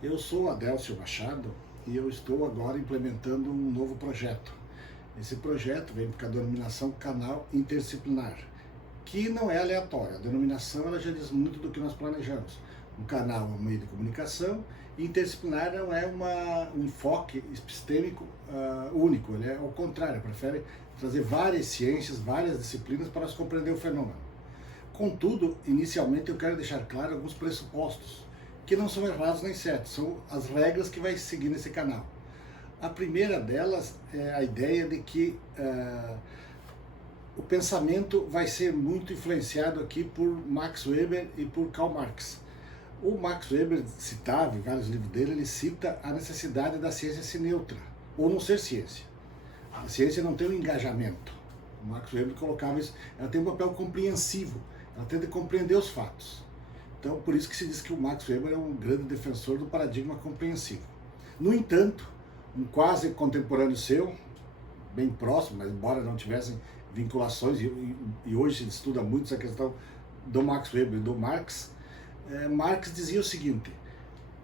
Eu sou Adélcio Machado e eu estou agora implementando um novo projeto. Esse projeto vem com a denominação Canal Interdisciplinar, que não é aleatória. A denominação ela já diz muito do que nós planejamos. Um canal é um meio de comunicação e interdisciplinar não é um enfoque epistêmico único, ele é ao contrário, prefere trazer várias ciências, várias disciplinas para se compreender o fenômeno. Contudo, inicialmente eu quero deixar claro alguns pressupostos, que não são errados nem certos, são as regras que vai seguir nesse canal. A primeira delas é a ideia de que o pensamento vai ser muito influenciado aqui por Max Weber e por Karl Marx. O Max Weber citava, em vários livros dele, ele cita a necessidade da ciência ser neutra, ou não ser ciência. A ciência não tem um engajamento. O Max Weber colocava isso, ela tem um papel compreensivo, ela tenta compreender os fatos. Então, por isso que se diz que o Max Weber é um grande defensor do paradigma compreensivo. No entanto, um quase contemporâneo seu, bem próximo, mas embora não tivessem vinculações, e hoje se estuda muito essa questão do Max Weber e do Marx, Marx dizia o seguinte,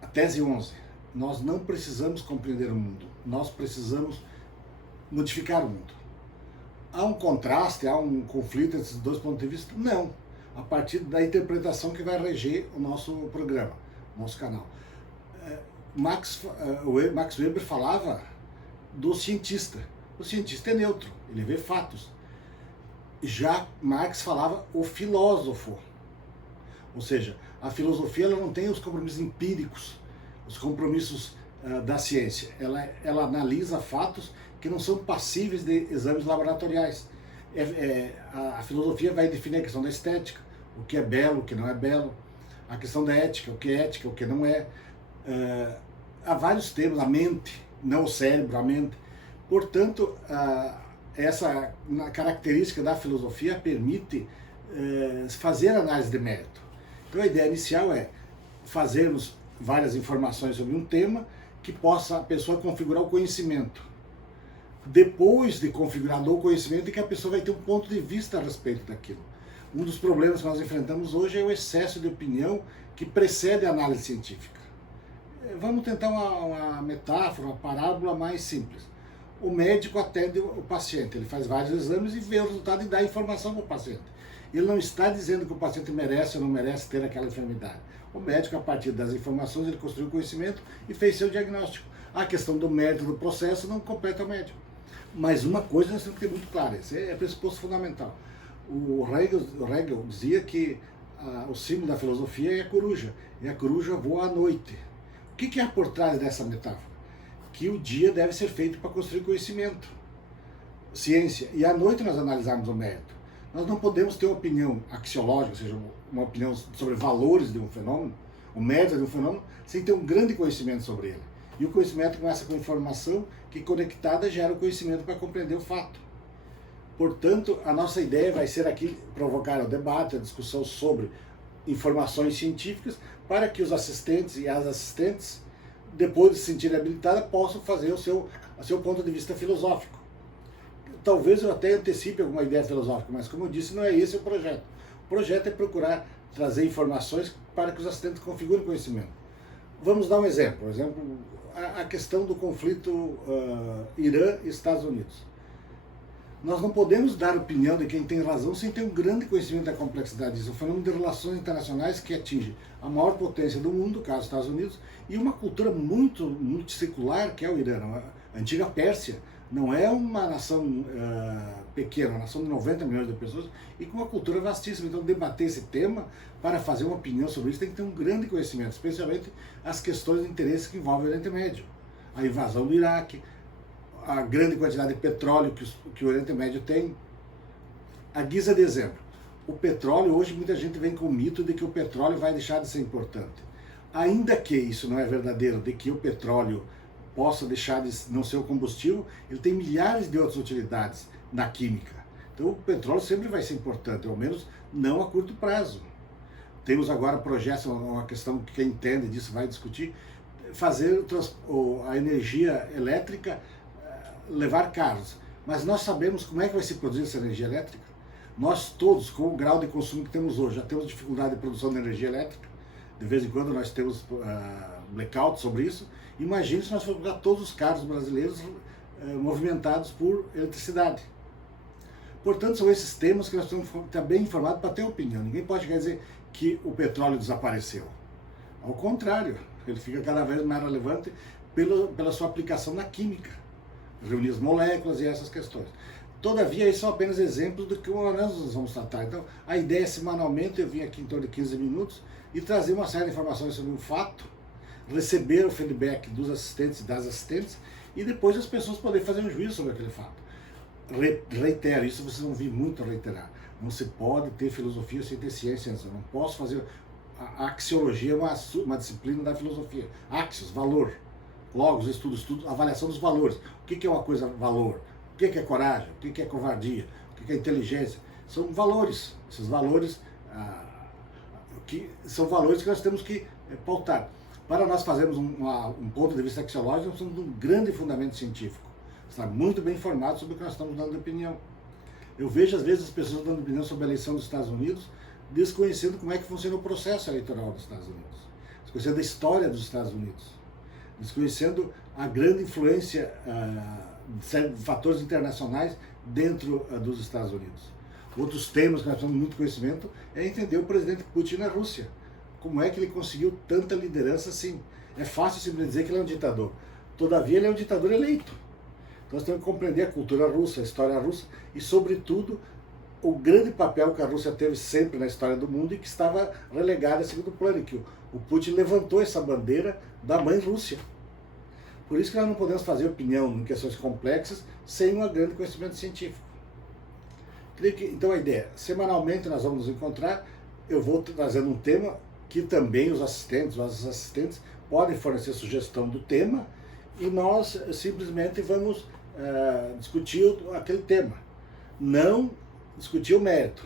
a tese 11, nós não precisamos compreender o mundo, nós precisamos modificar o mundo. Há um contraste, há um conflito entre esses dois pontos de vista? Não. A partir da interpretação que vai reger o nosso programa, o nosso canal. Max Weber falava do cientista. O cientista é neutro, ele vê fatos. Já Marx falava o filósofo. Ou seja, a filosofia ela não tem os compromissos empíricos, os compromissos da ciência. Ela analisa fatos que não são passíveis de exames laboratoriais. A filosofia vai definir a questão da estética, o que é belo, o que não é belo, a questão da ética, o que é ética, o que não é. Há vários termos, a mente, não o cérebro, a mente. Portanto, essa característica da filosofia permite fazer análise de mérito. Então a ideia inicial é fazermos várias informações sobre um tema que possa a pessoa configurar o conhecimento. Depois de configurar o conhecimento, é que a pessoa vai ter um ponto de vista a respeito daquilo. Um dos problemas que nós enfrentamos hoje é o excesso de opinião que precede a análise científica. Vamos tentar uma metáfora, uma parábola mais simples. O médico atende o paciente, ele faz vários exames e vê o resultado e dá informação para o paciente. Ele não está dizendo que o paciente merece ou não merece ter aquela enfermidade. O médico, a partir das informações, ele construiu conhecimento e fez seu diagnóstico. A questão do mérito do processo não compete ao médico. Mas uma coisa nós temos que ter muito clara, esse é pressuposto fundamental. O Hegel dizia que o símbolo da filosofia é a coruja, e a coruja voa à noite. O que há por trás dessa metáfora? Que o dia deve ser feito para construir conhecimento, ciência, e à noite nós analisarmos o mérito. Nós não podemos ter uma opinião axiológica, ou seja, uma opinião sobre valores de um fenômeno, o mérito de um fenômeno, sem ter um grande conhecimento sobre ele. E o conhecimento começa com informação que conectada gera o conhecimento para compreender o fato. Portanto, a nossa ideia vai ser aqui provocar o debate, a discussão sobre informações científicas, para que os assistentes e as assistentes, depois de se sentirem habilitadas, possam fazer o seu ponto de vista filosófico. Talvez eu até antecipe alguma ideia filosófica, mas como eu disse, não é esse o projeto. O projeto é procurar trazer informações para que os assistentes configurem conhecimento. Vamos dar um exemplo. Por exemplo, a questão do conflito Irã e Estados Unidos. Nós não podemos dar opinião de quem tem razão sem ter um grande conhecimento da complexidade disso. É um fenômeno de relações internacionais que atinge a maior potência do mundo, caso Estados Unidos, e uma cultura muito multissecular, que é o Irã. A antiga Pérsia não é uma nação pequena, uma nação de 90 milhões de pessoas e com uma cultura vastíssima. Então, debater esse tema para fazer uma opinião sobre isso tem que ter um grande conhecimento, especialmente as questões de interesse que envolvem o Oriente Médio, a invasão do Iraque, a grande quantidade de petróleo que o Oriente Médio tem. A guisa de exemplo, o petróleo, hoje muita gente vem com o mito de que o petróleo vai deixar de ser importante. Ainda que isso não é verdadeiro, de que o petróleo possa deixar de não ser o combustível, ele tem milhares de outras utilidades na química. Então o petróleo sempre vai ser importante, ao menos não a curto prazo. Temos agora projetos, uma questão que quem entende disso vai discutir, fazer a energia elétrica levar carros. Mas nós sabemos como é que vai se produzir essa energia elétrica? Nós todos, com o grau de consumo que temos hoje, já temos dificuldade de produção de energia elétrica. de vez em quando nós temos blackout sobre isso. Imagine se nós formos colocar todos os carros brasileiros movimentados por eletricidade. Portanto, são esses temas que nós temos que estar bem informados para ter opinião. Ninguém pode querer dizer que o desapareceu. Ao contrário, ele fica cada vez mais relevante pela sua aplicação na química, reunir as moléculas e essas questões. Todavia, esses são apenas exemplos do que nós vamos tratar. Então, a ideia é semanalmente, eu vim aqui em torno de 15 minutos, e trazer uma série de informações sobre um fato, receber o feedback dos assistentes e das assistentes, e depois as pessoas poderem fazer um juízo sobre aquele fato. Reitero, isso vocês vão vir muito a reiterar. Não se pode ter filosofia sem ter ciência. Eu não posso fazer... A axiologia é uma disciplina da filosofia. Axios, valor. Logos, estudo, avaliação dos valores. O que é uma coisa valor? O que é coragem? O que é covardia? O que é inteligência? São valores. Esses valores são valores que nós temos que pautar. Para nós fazermos um ponto de vista axiológico, nós precisamos de um grande fundamento científico. Estar muito bem informado sobre o que nós estamos dando de opinião. Eu vejo, às vezes, as pessoas dando opinião sobre a eleição dos Estados Unidos, desconhecendo como é que funciona o processo eleitoral dos Estados Unidos, desconhecendo a história dos Estados Unidos, desconhecendo a grande influência de fatores internacionais dentro dos Estados Unidos. Outros temas que nós temos muito conhecimento é entender o presidente Putin na Rússia. Como é que ele conseguiu tanta liderança assim? É fácil simplesmente dizer que ele é um ditador. Todavia, ele é um ditador eleito. Nós temos que compreender a cultura russa, a história russa e, sobretudo, o grande papel que a Rússia teve sempre na história do mundo e que estava relegada a segundo plano, que o Putin levantou essa bandeira da mãe Rússia. Por isso que nós não podemos fazer opinião em questões complexas sem um grande conhecimento científico. Então a ideia, semanalmente nós vamos nos encontrar, eu vou trazendo um tema que também os assistentes podem fornecer sugestão do tema e nós simplesmente vamos discutir aquele tema. Não discutir o mérito,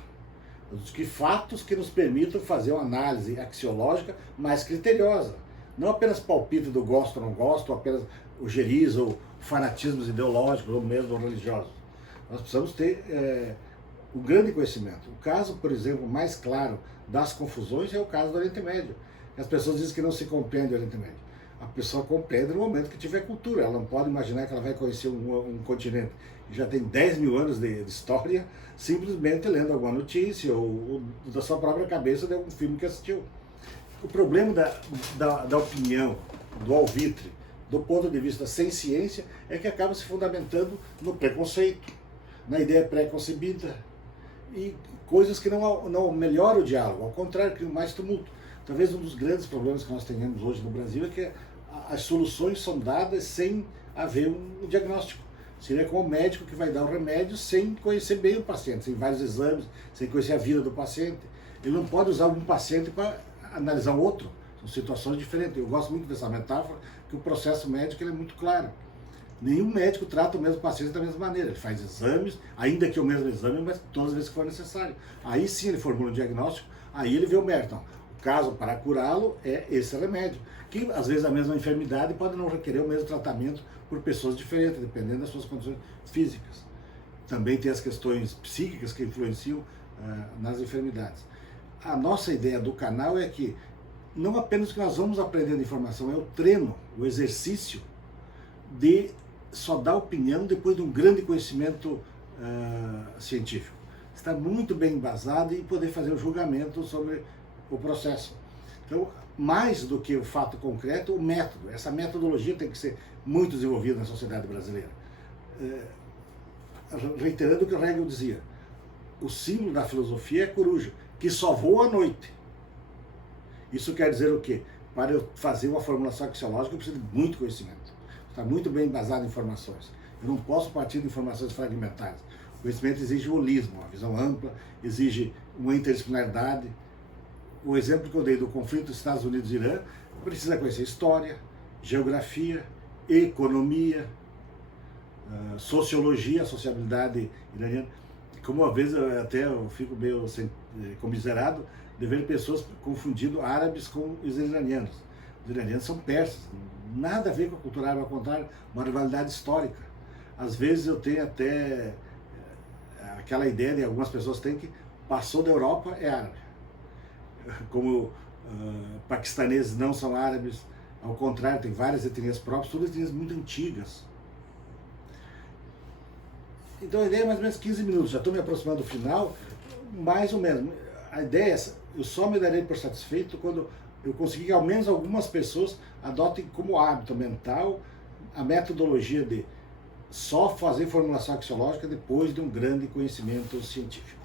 discutir fatos que nos permitam fazer uma análise axiológica mais criteriosa. Não apenas palpite do gosto ou não gosto, ou apenas ojeriza, ou fanatismos ideológicos, ou mesmo religiosos. Nós precisamos ter um grande conhecimento. O caso, por exemplo, mais claro das confusões é o caso do Oriente Médio. As pessoas dizem que não se compreende o Oriente Médio. A pessoa compreende no momento que tiver cultura. Ela não pode imaginar que ela vai conhecer um continente que já tem 10 mil anos de história, simplesmente lendo alguma notícia ou da sua própria cabeça de algum filme que assistiu. O problema da opinião, do alvitre, do ponto de vista sem ciência, é que acaba se fundamentando no preconceito, na ideia pré-concebida, e coisas que não melhoram o diálogo, ao contrário, criam mais tumulto. Talvez um dos grandes problemas que nós tenhamos hoje no Brasil é que as soluções são dadas sem haver um diagnóstico. Seria como o médico que vai dar o remédio sem conhecer bem o paciente, sem vários exames, sem conhecer a vida do paciente. Ele não pode usar um paciente para analisar o outro. São situações diferentes. Eu gosto muito dessa metáfora, que o processo médico ele é muito claro. Nenhum médico trata o mesmo paciente da mesma maneira. Ele faz exames, ainda que o mesmo exame, mas todas as vezes que for necessário. Aí sim ele formula um diagnóstico, aí ele vê o mérito. Então, o caso para curá-lo é esse remédio, que às vezes a mesma enfermidade pode não requerer o mesmo tratamento por pessoas diferentes, dependendo das suas condições físicas. Também tem as questões psíquicas que influenciam nas enfermidades. A nossa ideia do canal é que não apenas que nós vamos aprendendo informação, é o treino, o exercício de só dar opinião depois de um grande conhecimento científico. Estar muito bem embasado e poder fazer o julgamento sobre o processo. Então, mais do que o fato concreto, o método. Essa metodologia tem que ser muito desenvolvida na sociedade brasileira. Reiterando o que o Hegel dizia, o símbolo da filosofia é a coruja, que só voa à noite. Isso quer dizer o quê? Para eu fazer uma formulação axiológica, eu preciso de muito conhecimento. Está muito bem embasado em informações. Eu não posso partir de informações fragmentares. O conhecimento exige holismo, uma visão ampla, exige uma interdisciplinaridade. O exemplo que eu dei do conflito dos Estados Unidos e Irã precisa conhecer história, geografia, economia, sociologia, a sociabilidade iraniana. Como uma vez eu fico meio comiserado de ver pessoas confundindo árabes com os iranianos. Os iranianos são persas, nada a ver com a cultura árabe, ao contrário, uma rivalidade histórica. Às vezes eu tenho até aquela ideia de algumas pessoas têm que passou da Europa é árabe. Como paquistaneses não são árabes, ao contrário, tem várias etnias próprias, todas etnias muito antigas. Então a ideia é mais ou menos 15 minutos, já estou me aproximando do final, mais ou menos. A ideia é essa, eu só me darei por satisfeito quando eu conseguir que ao menos algumas pessoas adotem como hábito mental a metodologia de só fazer formulação axiológica depois de um grande conhecimento científico.